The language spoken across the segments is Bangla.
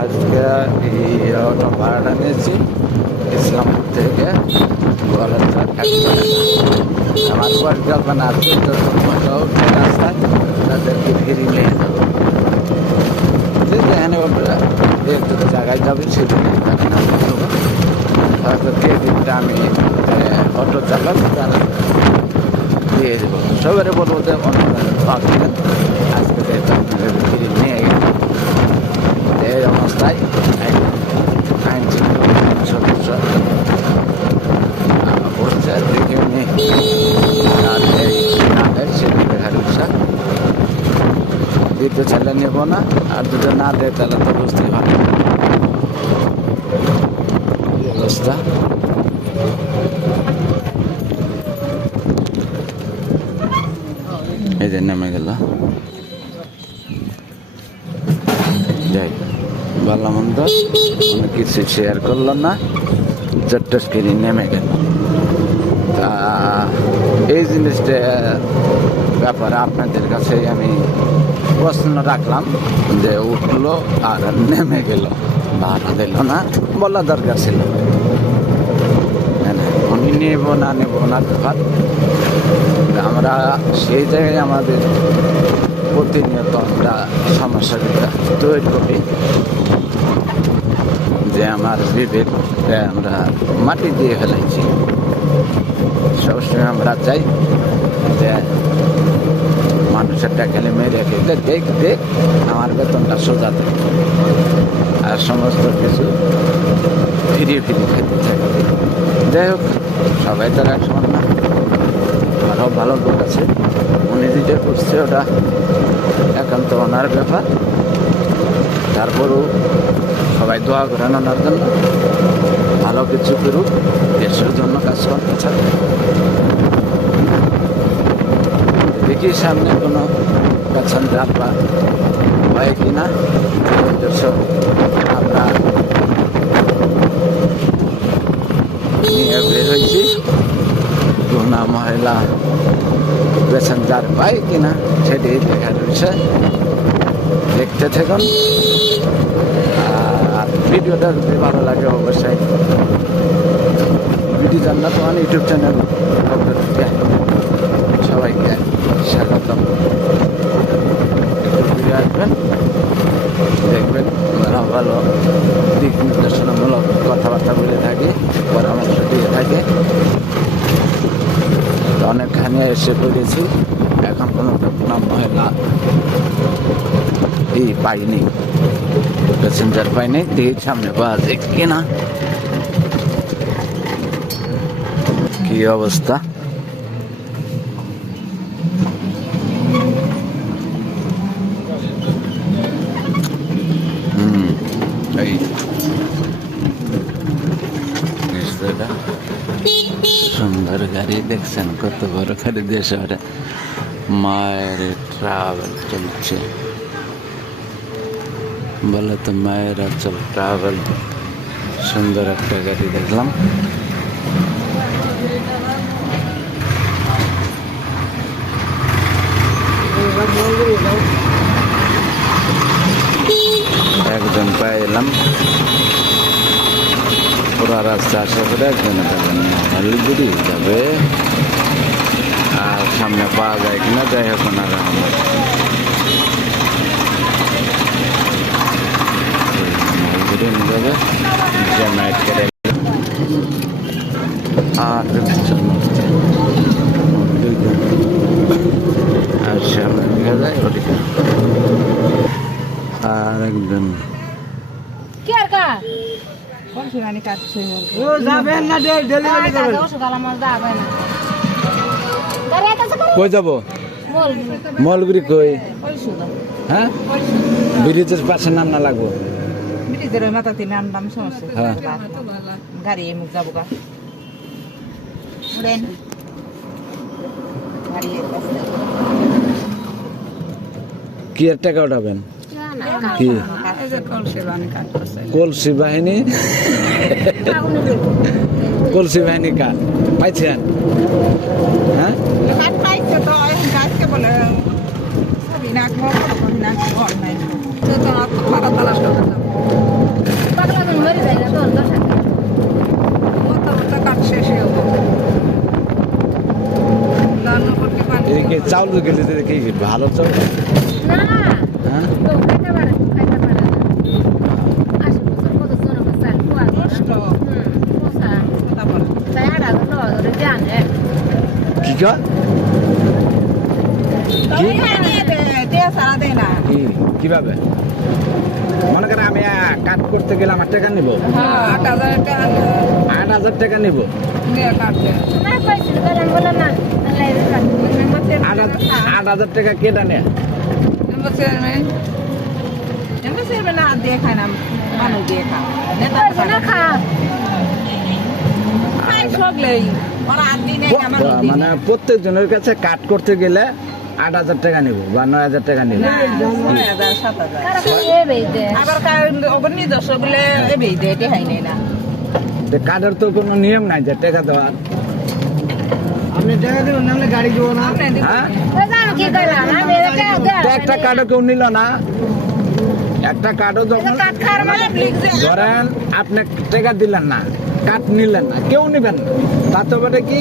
আজকে এই অটো ভাড়াটা নিয়েছি ইসলামপুর থেকে গোয়ালচার আমার পরিকল্পনা আছে রাস্তায় তাদেরকে ফিরে নিয়ে যাবো যেখানে একটু জায়গায় যাবে সেখানে হয়তো কে দিনটা আমি অটো চালাব তারা দিয়ে দেবো সবাই বলবো যে অন্য পাবেন আজকে আপনাদের ফিরে নিয়ে গেছে এই অবস্থায় আইন সদস্য বসছে দেখে নিয়ে সেটা দেখার ইচ্ছা দিতে ছেলে নেবো না আর যদি না দেয় তাহলে তো বুঝতেই হবে অবস্থা এই যে নেমে গেল যাই ভালো মন্দ অনেক কিছু শেয়ার করলো না চট্টস কিনে নেমে গেল তা এই জিনিসটা ব্যাপারে আপনাদের কাছে আমি প্রশ্ন রাখলাম যে উঠলো আর নেমে গেল ভাড়া দিল না বলা দরকার ছিল আমি নেব না ব্যাপার আমরা সেই জায়গায় আমাদের প্রতিনিয়ত আমরা সমস্যাটা তৈরি করি যে আমার বিবেক আমরা মাটি দিয়ে ফেলাইছি সবসময় আমরা চাই যে মানুষের টাকালে মেরে খেলে দেখ আমার বেতনটা সোজা দেয় আর সমস্ত কিছু ফিরিয়ে খেতে চাই যাই হোক সবাই তার এক সমান না আরও ভালো লোক আছে উনি যেটা করছে ওটা একান্ত ওনার ব্যাপার তারপরেও সবাই দোয়া করেন ওনার জন্য ভালো কিছু করুক দেশের জন্য কাজ করতে চায় দেখি সামনে কোনো প্যাসেঞ্জার বা হয় কি না আমরা নিয়ে বের হয়েছি কোনো মহিলা প্যাসেঞ্জার পাই কিনা সেটাই দেখার বিষয় দেখতে থাকুন আর ভিডিওটা যদি ভালো লাগে অবশ্যই বিডি জান্নাত ওয়ান ইউটিউব চ্যানেল সবাইকে স্বাগতম ফিরে আসবেন দেখবেন ভালো ভালো দিক নির্দেশনামূলক কথাবার্তা বলে থাকে পরামর্শ দিয়ে থাকে অনেকখানি এসে পড়েছি এখন কোনো মহিলা এই পাইনি প্যাসেঞ্জার পাইনি দিয়ে সামনে পাওয়া যায় কিনা কি অবস্থা এই সুন্দর গাড়ি দেখছেন কত বড় গাড়ি দিয়ে শহরে মায়ের ট্রাভেল চলছে বলে তো মায়ের চল ট্রাভেল সুন্দর একটা গাড়ি দেখলাম একজন পাইলাম পুরা রাস্তা আশা করে একজনে যাবেন হলগুড়ি যাবে আর সামনে পাওয়া যায় কিনা যাই হোক না হলগুড়ি নিয়ে যাবে জ্যামাইট করে আর আর সামনে নিয়ে যায় ওদিকে আর একজন কই যাব মলগুড়ি কই হ্যাঁ ব্রিজের পাশে নাম না লাগবো ব্রিজের মাথাতে নাম সমস্যা গাড়ি মুখ যাবো গা কি এর টাকা উঠাবেন কি কলসি বাহিনী কলসি বাহিনী কাঠ পাইছেন হ্যাঁ এদিকে চাউল গেলে কি ভালো চাউল হ্যাঁ কি কয়? কি কিভাবে মনে করেন আমি কাট করতে গেলে আমার টাকা নিব 8,000 টাকা নিব 8,000 টাকা কেটা নেয় মানে প্রত্যেক জনের কাছে কাট করতে গেলে 8,000 টাকা নিব বা 9,000 টাকা নিব কার্ডের তো কোনো নিয়ম নাই যে টাকা দেওয়ার আপনি টাকা দেবেন নাহলে গাড়ি দেবো না হ্যাঁ একটা কার্ডও কেউ নিল না একটা কার্ডও যখন ধরেন আপনি টাকা দিলেন না কার্ড নিলেন না কেউ নিবেন না তাতে বলে কি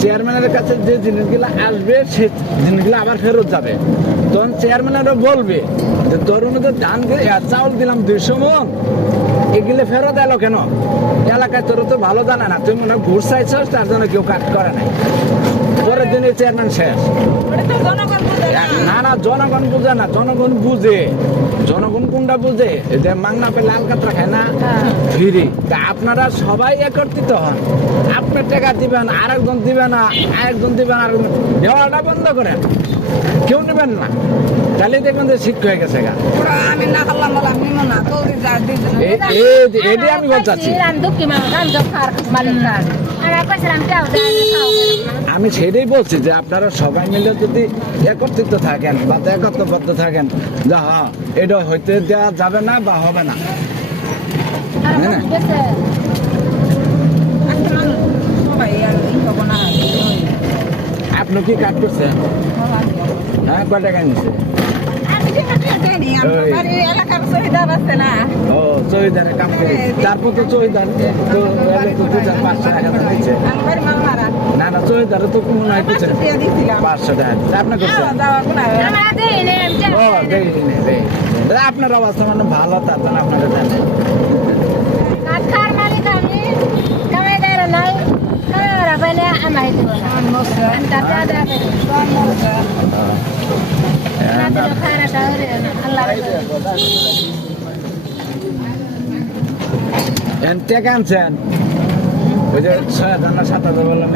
চেয়ারম্যানের কাছে যে জিনিসগুলো আসবে সেই জিনিসগুলো আবার ফেরত যাবে তখন চেয়ারম্যানেরও বলবে যে তোর তো ধান চাউল দিলাম 200 মন এগুলো ফেরত এলো কেন এলাকায় তোর তো ভালো জানে না তুই মনে হয় ঘুষ চাইছস তার জন্য কেউ কাট করে নাই পরের দিনে চেয়ারম্যান শেষ না না জনগণ বুঝে না জনগণ বুঝে জনগণ কোনটা বুঝে যে মাংনা পে লাল কাতরা খায় না ফিরি তা আপনারা সবাই একত্রিত হন আপনি টাকা দিবেন আরেকজন দিবে না আরেকজন দিবেন আরেকজন দেওয়াটা বন্ধ করেন কেউ নেবেন না তাহলে দেখবেন যে শিক্ষা হয়ে গেছে এটাই আমি বলছি আমি সেটাই বলছি যে আপনারা সবাই মিলে যদি একত্রিত থাকেন বা একত্রবদ্ধ থাকেন যে হ্যাঁ এটা হইতে দেওয়া যাবে না বা হবে না আপনি কি কাজ করছেন হ্যাঁ কয় টাকা নিচ্ছে ও চৌকিদারে কাম করে তারপর তো চৌকিদার তো 2,500 টাকা দিচ্ছে না না চৌকিদারে তো মনে হয় 500 টাকা আপনার করছেন ও আপনার অবস্থা মানে ভালো তার জন্য আপনাকে জানেন টাকা আনছেন ওই যে 6,000 না 7,000 বললাম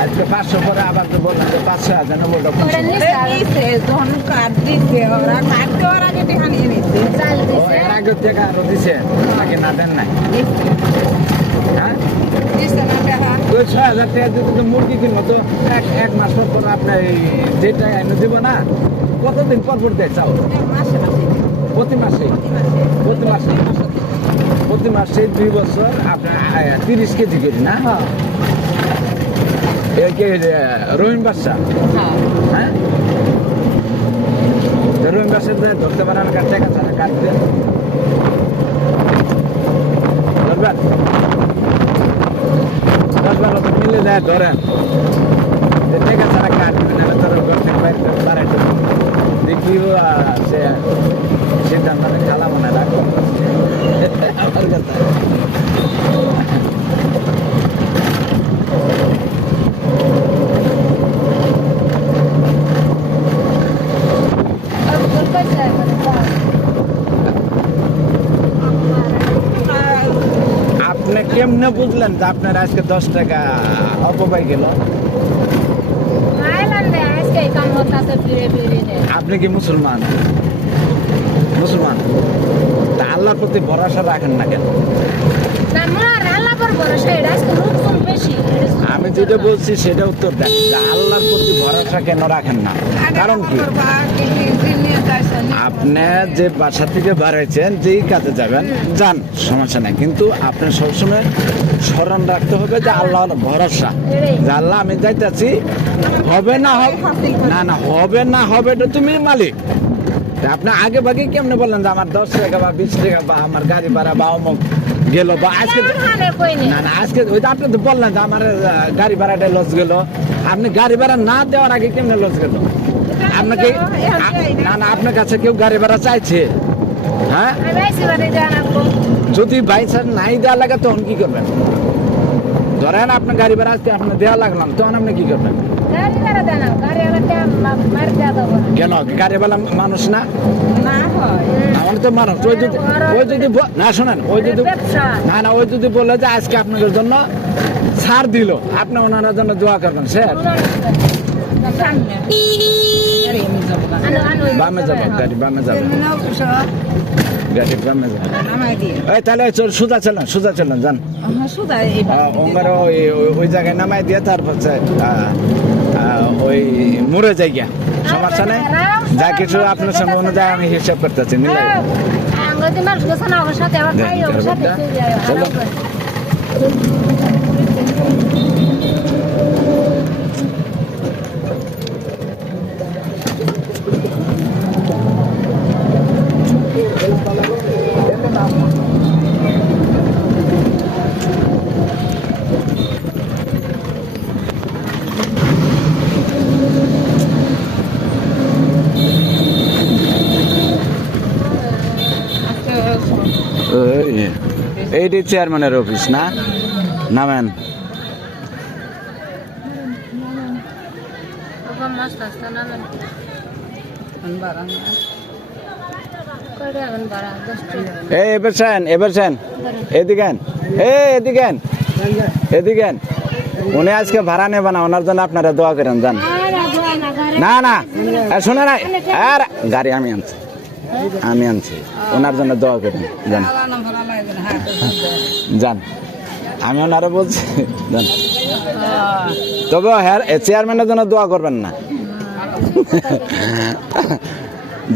আজকে 500 করে আবার তো বললাম যে 5,000 না বললাম এর আগে টাকা আরো দিছে নাকি না দেন নাই হ্যাঁ 6,000 টাকা দিতে তো মুরগি কিনবো তো এক মাস পর আপনার যেটা এনে দিব না কতদিন পর পর দেয় চাউল প্রতি মাসে প্রতি মাসে 2 বছর আপনার 30 কেজি কেজি না রহিম বাদশা হ্যাঁ রহিম বাদশা ধরতে পারেন টাকা ছাড়া কাটতে ধরবেন 10-12 মিলে দেয় ধরেন টাকা ছাড়া কাটবে না ধরেন ঘর থেকে বাইরে দাঁড়াইতে দেখি সে সিদ্ধান্ত খেলা মনে রাখবো আমার কথা আপনি কেমনে বুঝলেন যে আপনার আজকে 10 টাকা অপব্যয় গেল আপনি কি মুসলমান তা আল্লাহর প্রতি ভরসা রাখেন না কেন করবো না সেটা আজকে লোকজন বেশি আমি যেটা বলছি সেটা উত্তর দেন যে আল্লাহর প্রতি ভরসা কেন রাখেন না? কারণ কি, আপনি যে বাসা থেকে বাড়াইছেন, যেই কাজে যাবেন যান, সমস্যা নাই, কিন্তু আপনি সবসময় স্মরণ রাখতে হবে যে আল্লাহর ভরসা, যে আল্লাহ আমি যাইতেছি, হবে না হবে না, না হবে না হবে এটা তুমি মালিক। তা আপনি আগে ভাগে কেমনে বললেন যে আমার 10 টাকা বা 20 টাকা বা আমার গাড়ি ভাড়া বা অমুক গেল, বা আজকে না না আজকে ওই যে আপনি তো বললেন যে আমার গাড়ি ভাড়াটা লস গেল, আপনি গাড়ি ভাড়া না দেওয়ার আগে কেমনে লস গেল? আপনাকে না না আপনার কাছে কেউ গাড়ি ভাড়া চাইছে? হ্যাঁ, যদি বাই চান্স নাই দেওয়া লাগে তখন কি করবেন? ধরেন আপনার গাড়ি ভাড়া আজকে আপনার দেওয়া লাগলাম, তখন আপনি কি করবেন? কেন গাড়িওয়ালা মানুষ না? আমার তো মানুষ। ওই যদি না শোনেন, ওই যদি না না ওই যদি বলে যে আজকে আপনাদের জন্য ছাড় দিল, আপনি ওনার জন্য দোয়া করবেন। স্যার বামে যাবো, গাড়ি বামে যাবে, গাড়ি বামে যাবে। এই তাহলে সোজা চলেন, সোজা চলেন, যান ওঙ্গার ওই জায়গায় নামাই দিয়ে তারপর ওই মুড়ে জায়গা, সমস্যা নেই, যা কিছু আপনার সঙ্গে অনুযায়ী আমি হিসাব করতেছি। চলো এইটি চেয়ারম্যানের অফিস না? নামেন। এদিকেন উনি আজকে ভাড়া নেবে না, ওনার জন্য আপনারা দোয়া করেন, যান। না না শুনে নাই, আর গাড়ি আমি আনছি, ওনার জন্য দোয়া করেন, যান যান, আমি ওনারা বলছি যান। তবে হ্যাঁ চেয়ারম্যানের জন্য দোয়া করবেন না,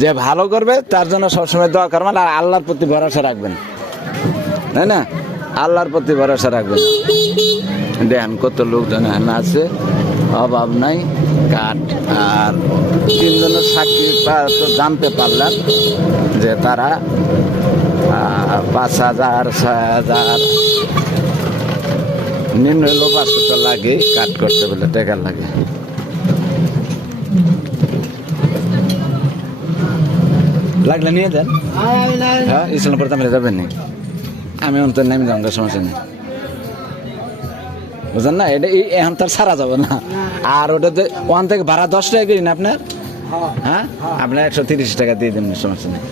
যে ভালো করবে তার জন্য সবসময় দোয়া করবেন, আর আল্লাহর প্রতি ভরসা রাখবেন, তাই না? আল্লাহর প্রতি ভরসা রাখবেন। দেখেন কত লোকজন এখানে আছে, অভাব নাই, কাঠ। আর তিনজনের সাক্ষী তো জানতে পারলেন যে তারা 5,000 6,000 নিম্ন হলো 500 তো লাগে কাট করতে বলে, টাকা লাগে। লাগলে নিয়ে যান। হ্যাঁ ইসলামপুর তামিলে যাবেন নি? আমি অন্তর নেমে যাবো, সমস্যা নেই, বুঝলেন না? এটা এখন তার ছাড়া যাবে না। আর ওটাতে ওখান থেকে ভাড়া 10 টাকা করি না আপনার? হ্যাঁ আপনার 130 টাকা দিয়ে দেবেন, সমস্যা নেই।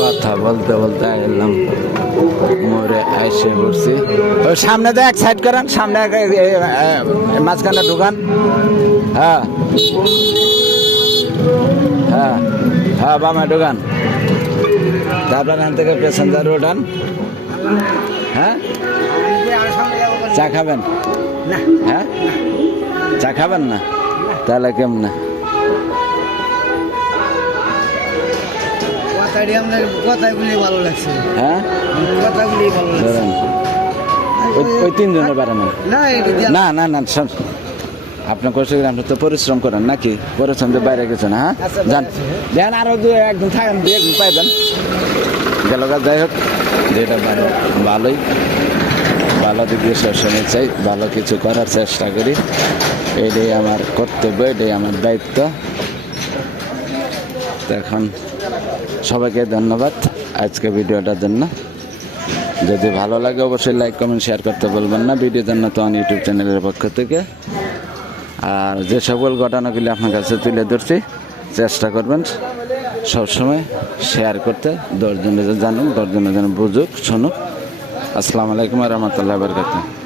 কথা বলতে বলতে এলাম মোড়ে আইসে পড়ছি। ওই সামনে তো এক সাইড করেন, সামনে মাঝখানে ঢুকান। হ্যাঁ হ্যাঁ হ্যাঁ বামে ঢুকান, তারপর এখান থেকে প্যাসেঞ্জার ওঠান। হ্যাঁ চা খাবেন? হ্যাঁ চা খাবেন না? তাহলে কেমন? কথাগুলি ভালো লাগছে। হ্যাঁ কথাগুলি ভালো লাগছে। ওই 3 জনের বাড়ানো না না না, আপনার কষ্ট করে আপনি তো পরিশ্রম করেন নাকি? পরিশ্রম দিয়ে বাইরে গেছেন। হ্যাঁ যান যান, আরো 1 দিন থাকেন, 2 একদিন পাইবেন গেল গাছ। যাই হোক, যেটা ভালোই, ভালো দিকে সবসময় চাই, ভালো কিছু করার চেষ্টা করি, এটাই আমার কর্তব্য, এটাই আমার দায়িত্ব। এখন সবাইকে ধন্যবাদ আজকে ভিডিওটার জন্য। যদি ভালো লাগে অবশ্যই লাইক কমেন্ট শেয়ার করতে বলবেন না। ভিডিও জন্য তো ইউটিউব চ্যানেলের পক্ষ থেকে। আর যে সকল ঘটনাগুলি আপনার কাছে তুলে ধরছি, চেষ্টা করবেন সবসময় শেয়ার করতে, 10 জনে জানুক, 10 জনে যেন বুঝুক, শুনুক। আসসালামু আলাইকুম ওয়া রাহমাতুল্লাহি ওয়া বারাকাতুহু।